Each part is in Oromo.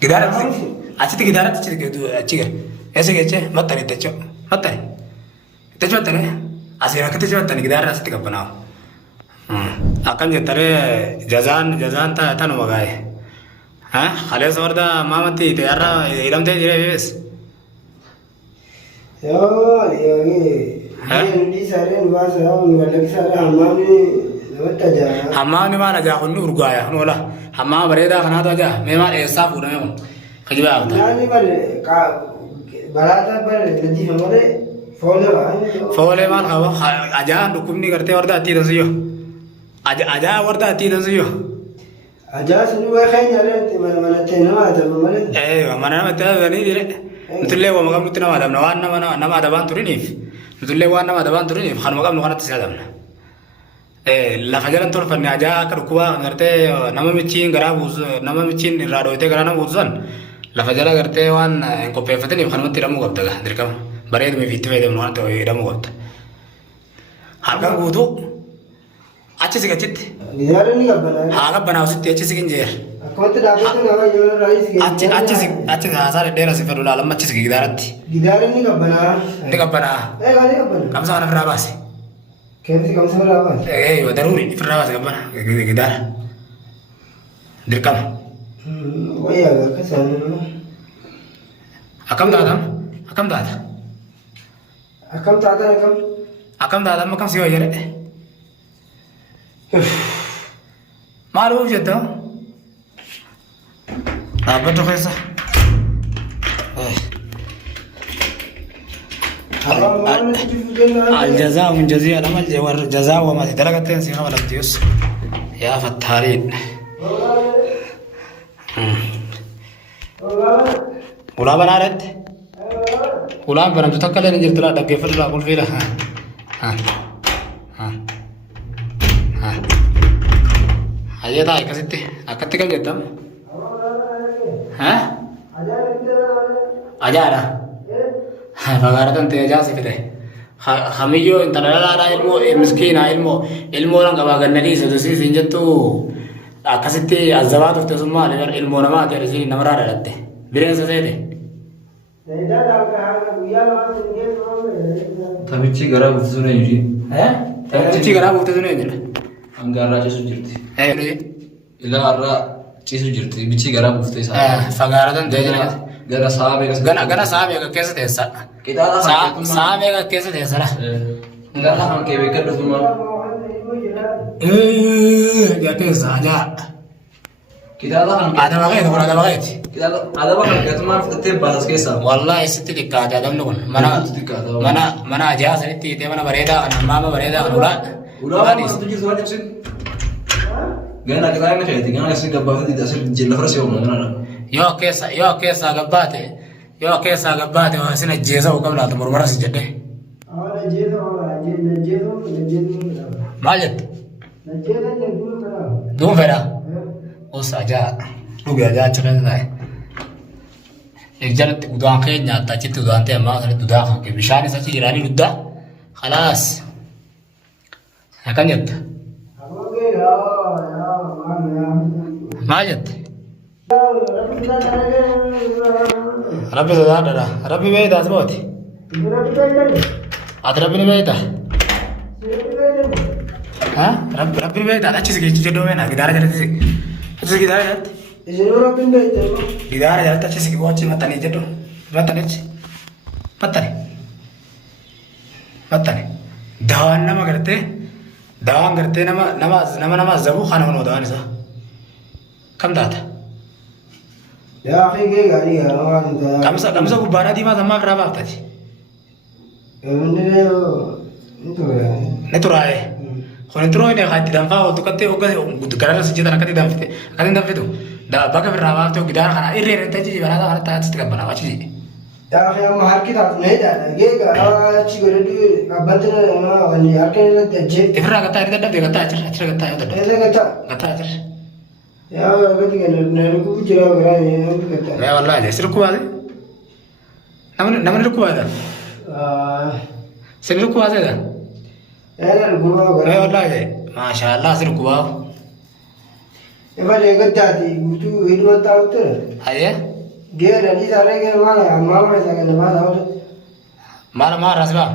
Gidara achitti gidara achiga ese geche mattani techo mattani asira kete mattani gidara asitti kabbana akan jettare jazaan ta tanu magaye ha khale sorda mamati te yarra ilamte jire bes yo ni sare nuwasa ngala kisara hammaamni maal ajaa kunni urgaaya noola hammaama bareedaa kanaatu ajaa mee maal eessaa fuudhame kun kijibaa abta foolee maal qaba ajaa dhukkubni gartee warda attiitan siyyo ajaa warda attiitan siyyo ajaa sunu keenya leetti mana mana namatti adabanii jire nutullee waa maqam nutti nama adabna waan nama adabaan turiniif nutullee waan nama adabaan turiniif kanuma qabnu kanatti si adabna lafa jalan tolfanne ajaa akka dhukkubaa gartee nama michiin garaa buusu nama michiin irraa dhootee garaa nama buususan lafa jala gartee waan hin qopheeffataniif kanumatti hidhamuu qabda dirqama bareeduma ifiitti fayyadamnu waan ta'e hidhamuu qabda halkan guutuu achi sigachitti haa qabbanaa usitti achi sigin jeer achi haasaa dhedheera si fedhu laalamma achi sigi gidaaratti ni qabbanaa qabsa kana firaa baase كيف كم سنة لعبان؟ ايوه ضروري في الرواس قبل قدار دركم ويا كسر أكم دادا أكم ما كم سوى يرى معروف جدا أبدا خيسة الجزاء من جزيء العمل والجزاء وما تدركت سينا ولا بديوس يا فتارين ولا بنارد ولا بنام تتكلم نجيب تلا دقي فلا أقول فيها ها هيا تاي كسيتي أكتكل جدا ها أجارة فقارة تيجاسي فته خميجو انت لا علمو مسكين علمو لان قبا غنلي سدسي سنجتو اكستي الزوات تسمى علمو نما ترسي نمرا رته بيرن سيده تبيتي غرا بتزونه يجي تبيتي غرا بتزونه يجي انغارا جسو جرتي الا ارا جسو جرتي بيتي غرا بفتي فقارة تيجنا gara sahabe ga kesa desa sahabe ga kesa desa la gara han ke be kadu tuma ya kesa aja kita han ada bagai kita ada bagai ke tuma fite balas kesa wallahi sitti dikka aja dam nukun mana aja sanitti te mana bareda kan mama bareda kan ula ni setuju soal sih gana kita ini kayak tinggal sih gabah di dasar jilla frasi orang yoo keessa gabbaate sina jeesa u qablaata mormaras jedhe maal jette duun fedha us ajaa dhuge ajaa achi keessa taa'e jalatti udaan kee nyaatta achitti udaan ta'e ammaa kanatti udaa kan kee bishaanis achi jiraanii duddaa khalaas akkan jetta maal jette ربي زادنا ربي بيدا سموتي ربي بيدا ها ربي بيدا لا تشيسك جدو وين غدار جرت تشيسك غدار جرت ربي بيدا غدار جرت تشيسك واتش متاني جدو متاني دهان نما کرتے نما زبو خانونو دهان سا كم داتا يا أخي كي غادي كم سا غبانا دي ما سما خراب افتاتي نتوراي خو نتروي نه خاطي دم فاو تو كتي اوغا غدار سجيدا نكتي دم فيتي كاتين دم فيتو دا باكا في راوا تو غدار خنا ايرير تجي بنا دا تا تتكبنا واشي يا أخي ما هركي تا نيدا جيغا تشي غدو ابتنا ما وني هركي تجي افرا غتا ايدا دم غتا اچر غتا غتا اچر يا غدي نركو جرا غراي غتا لا والله سركو هذا نمن ركو هذا سركو هذا يا ركو لا والله ما شاء الله سركو يبقى لغتا دي تو هيدو تاوتر هيا Geera ni sare ke mala sa ke nama sa. Maal rasbaa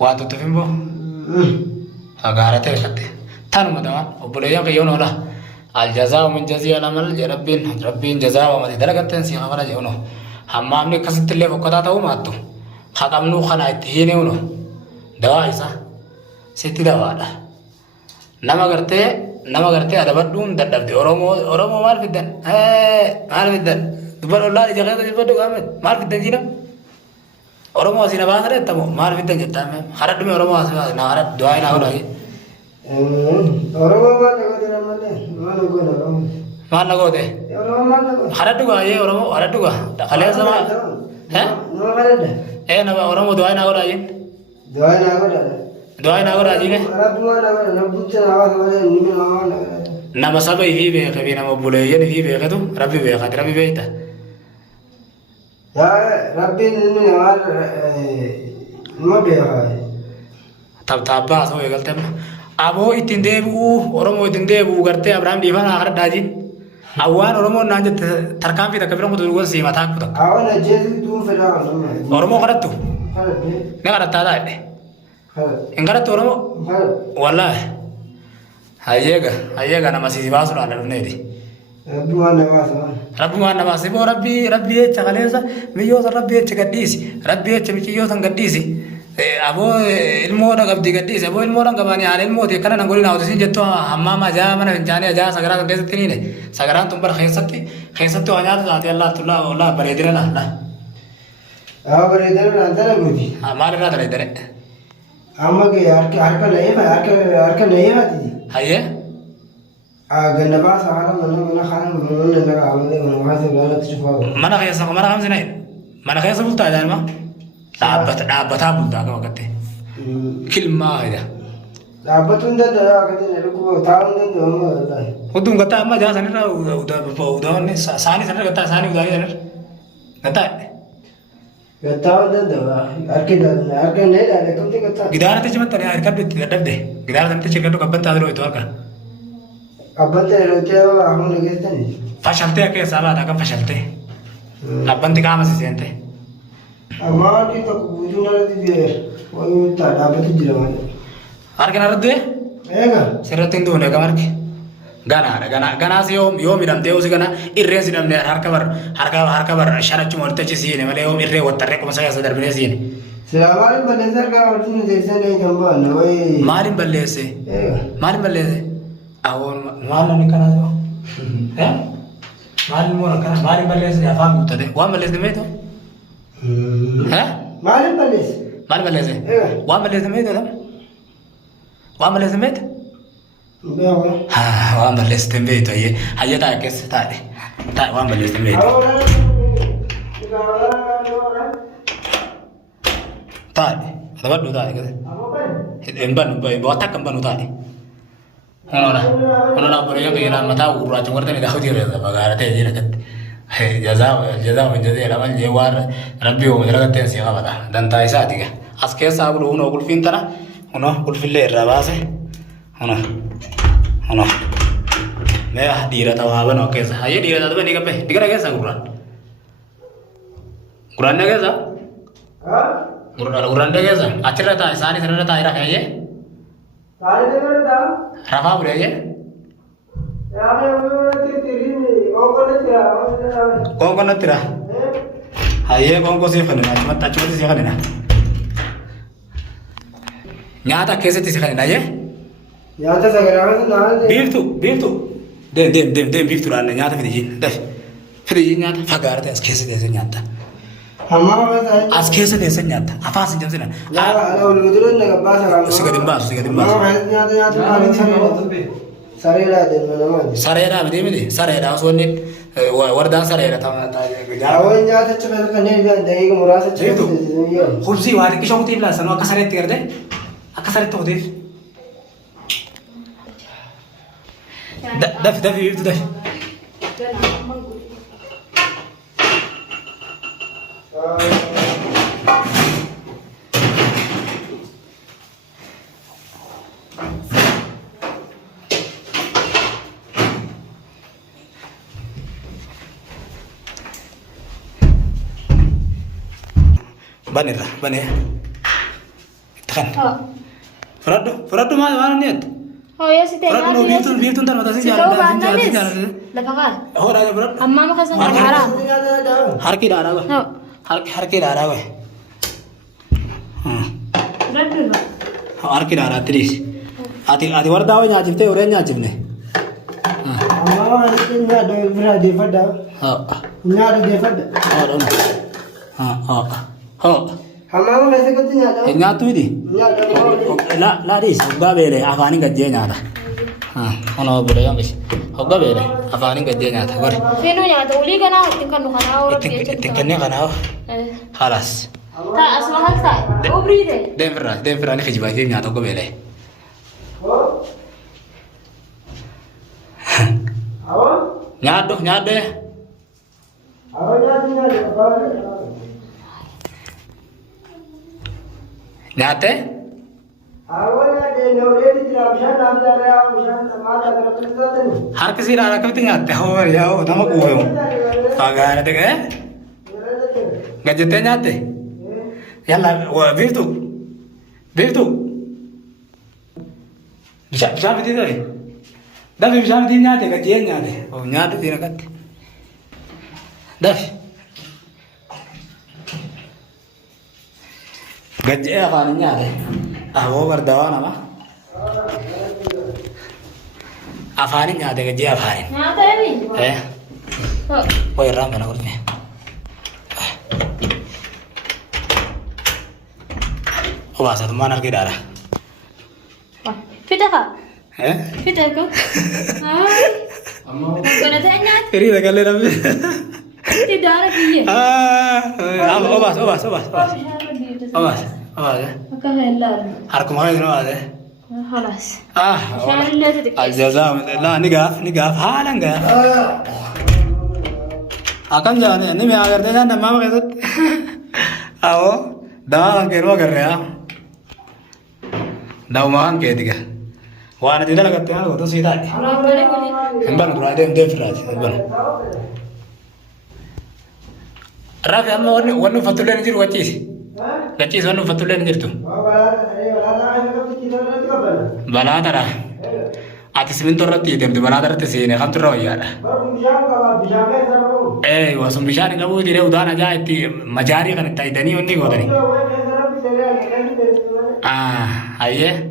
waa tuttu fimbo agaarate fatte tanuma dawan obboleeyyan kiyyoon oola aljazaa'u min jazii alamal rabbiin jazaa wa mati dalagatten si hafala jehuno hammaamni akkasitti illee fokkataa ta'uu maattu haqamnuu kana itti hiine uno dawaa isa sitti dawaadha nama gartee adabadhuun dadhabde oromoo maal fiddan dubban ollaa ija keessa jibbadhu qaamet maal fiddan jiina oromoo asii na baasare tamo maal fiddan jettaan haradhume oromoo asii baase na harad du'aa inaa godhaa Oromoo maal na goote namalee maal na goote oromoo maal na goote oromoo maal na goote haradhu gaa yee oromoo haradhu gaa kaleessa maal nama haradha nama oromoo du'aa inaa godhaa jeen du'aa inaa godhaa jiine Rabbumaa na godha nabbutti na hawaasa malee nimi namaa na godha nama saba ifii beeke fi nama buleeyyan ifii beeketu rabbi beekati rabbi beekta Rabbiin nimi namaa nama beekaa tabtaabbaa asoo eegaltee aboo ittiin deebi'uu oromoo ittiin deebi'uu gartee abrahaam dhiifama kadhadhaa jiin awwaan oromoon naan jette tarkaanfii takka bira mutu dhugoon siimaa taakku takka awwaan ajjeesu duun fedhaa oromoo kadhattu ni kadhattaa taa'edhe hin kadhattu oromoo wallaahi hayyeega nama sii baasuudhaan dhufneeti Rabbumaan namaas immoo rabbii jecha kaleessa biyyoota rabbii jecha gadhiisi rabbii jecha biqiyyoota gadhiisi aboo ilmoodha qabdi gadhiisi aboo ilmoodhaan qabaanii haala ilmooti akkana nan godina hawwatu siin jettu hammaama ajaa mana fincaanii ajaa sagaraa kan keessatti niine sagaraan tun bara keessatti waa nyaata taatee allaa bareedina laa bareedina laa dala gooti maal irraa bareedine amma harka na'eefati hayyee ganna baasa haala mana naga amale mana baasa gana tishufaa mana kamsi na'e mana keessa bultaa daa'ima dhaabbataa bultaa qaba gatte kilmaa ida dhaabbatuun danda'a akkatti dhukkuba taa'uun danda'a huddum gattaa amma jaa sanirraa udawanne saanii sanirra gattaa saanii udaanii sanirra gattaa gattaa'uun danda'a harka needhaa akkamti gattaa gidaara tichi mattanii harkadhu itti dadhabde gidaara sanatti chirkadhu qabbantaa biroo itti harka abbante yerootti hamma geessanii fashaltee akka keessaa baata akka fashaltee abbanti qaama si seente amma harki tokko guutuu narratti biyya wayii dhaabbatu jira malee harki narratti eega sirratti hin duune gama harki ganaas yoo midhamtee usi gana irreen si dhabne harka bar shanachuma walitti achi siine malee yoo irree wattarree qoma keessa darbinee siine silaa maaliin balleesse harkaa walitti nu teessee na hiikan baanna wayii maaliin balleesse eega maaliin balleesse awon maal namni kana yoo maaliin moora kana maaliin balleesse afaan guuttate waan balleesse meeto maaliin balleesse maaliin balleesse waan balleesse meeto waan balleesse meeto waan balleesse meeto hayyee taa'e keessa taa'e waan balleesse meeto taa'e dabadhu taa'e keessa hin bannu takka hin bannu taa'e Honola boleh yang kena mata urut cuma orang ni dah hujan ada bagara teh je nak jazaa menjadi lawan jawar Rabbi o menjadi kata siapa pada dan tak isa tiga askes sahaja uno kulfin tanah uno kulfin le rabase uno मैं dira tahu apa nak kesah aye dira tahu ni kape dikira kesah Quran dah kesah Quran dah kesah acara tak sani sana tak irak aye Rafa boleh aja? Kau kan nanti lah. Ayah kau kau siapa ni? Cuma siapa ni? Nyata कैसे siapa ni? Ayah? Nyata sekarang tu nak. Beef tu. Dem beef tu lah. Nyata फिर nyata fagar tu कैसे कैसे nyata. As कैसे कैसे nyata. Apa sih jam sini? Sekedin bas. Sarera bede sarera soalnya wardan sarera tahu. Awalnya nyata cuma kan ni dari murasa cuma. Kursi wari kisah mutip lah. Sano akasaret tiar deh. Akasaret tu mutip. Dah itu dah. Banirra, bane. Kan. Oh. Furadu mana niat? Oh ya sih teh. Furadu biftun tar mata sih jalan. Lepas kan? Oh ada berat. Amma mah kasih haram. Harki dah ada. Oh. Harki dah ada. Berapa dulu? Harki dah ada terus. Ati warda awalnya ajib teh orangnya ajib nih. Amma harki ada berada pada. Oh. Nyada dia pada. Oh. Amma कैसे करते nyada? Nyatu ini. Nyada. La dis, hogga bele, afani gajje nyata. Ono bole yang bis. Hogga bele, afani gajje nyata. Gore. Sino nyata uli kana tingkan nu kana orang Tingkannya kana. Halas. Tak asal hal tak. Ubri deh. Denfra ni khijiba je nyata hogga bele. Oh. Awak? Nyado. Awak nyada nyada. Nyate? Awalnya dia nyuri di dalam sana, dalam sana, mana dalam sana. Har kisi rara kau tinggal nyate ho ya ho nama kuwe ho. Pagar deh ke? Gajete nyate? Yalla, wah birtu. Bisa berarti tu. Dah bisa berarti nyate gajian nyate. Oh nyate tidak kat. Dah. Gaji apa ni nyate? Wo berdawa nama? Apa ni nyate gaji apa ni? Nyata ni. Oh. Oh ram mana kurni? Oh bahasa tu mana kita ada? Fita ka? Fita ko? Ay. Amma Kena tanya. Iri dah kali ram. Tidak ada dia. Oh bahas. Maka helar. Har kumai tu ada. Halas. Wala. Syaril dia tu. Aljazam. La nigaf. Halang ga. Akan जाने नहीं मैं अगर देखा ना मामा कहते आओ दावा केरवा कर रहे हैं दाव मांग कह दिया वहाँ ना जिधर लगते हैं वो तो सीधा है हम बन रहा है देव राज बन राफ हम वन फतुले निजर वचीस वन फतुले निजर तू बना तारा atis mintor roti dem bana darate sine kam tro yara wasum bishan kabu dire udana jaati majari kan tai dani onni godani aye